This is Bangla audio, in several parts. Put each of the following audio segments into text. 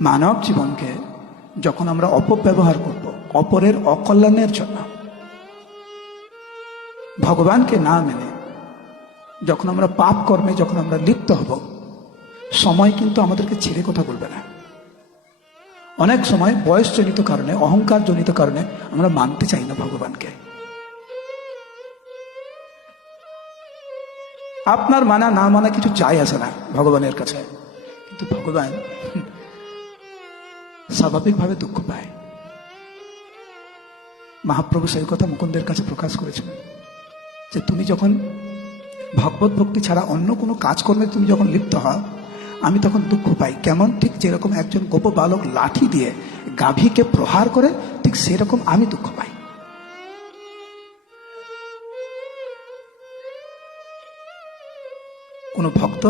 মানব জীবনকে যখন আমরা অপব্যবহার করব, অপরের অকল্যাণের জন্য। ভগবানকে না মেনে যখন আমরা পাপ কর্মে যখন আমরা লিপ্ত হব, সময় কিন্তু আমাদেরকে ছেড়ে কথা বলবে না। অনেক সময় বয়সজনিত কারণে অহংকার জনিত কারণে আমরা মানতে চাই না ভগবানকে। আপনার মানা না মানা কিছু চাই আসে না ভগবানের কাছে। কিন্তু ভগবান স্বাভাবিকভাবে দুঃখ পায়। মহাপ্রভু সেই কথা মুকুন্দের কাছে প্রকাশ করেছিলেন যে তুমি যখন ভগবত ভক্তি ছাড়া অন্য কোনো কাজকর্মে তুমি যখন লিপ্ত হও, আমি তখন দুঃখ পাই। কেমন? ঠিক যেরকম একজন গোপ বালক লাঠি দিয়ে গাভীকে প্রহার করে, ঠিক সেরকম আমি দুঃখ পাই। কোনো ভক্ত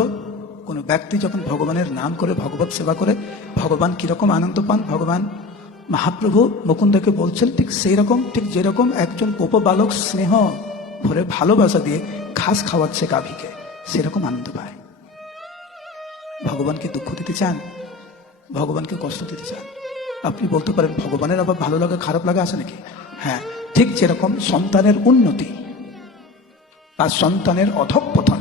কোনো ব্যক্তি যখন ভগবানের নাম করে ভগবত সেবা করে, ভগবান কীরকম আনন্দ পান? ভগবান মহাপ্রভু মুকুন্দকে বলছেন, ঠিক সেই রকম ঠিক যেরকম একজন গোপ বালক স্নেহ ভরে ভালোবাসা দিয়ে ঘাস খাওয়াচ্ছে গাভীকে, সেরকম আনন্দ পায়। ভগবানকে দুঃখ দিতে চান? ভগবানকে কষ্ট দিতে চান? আপনি বলতে পারেন, ভগবানের আবার ভালো লাগা, খারাপ লাগা আছে নাকি? হ্যাঁ ঠিক যেরকম সন্তানের উন্নতি আর সন্তানের অধঃপতন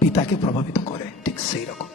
পিতাকে প্রভাবিত করে। ঠিক সেই রকম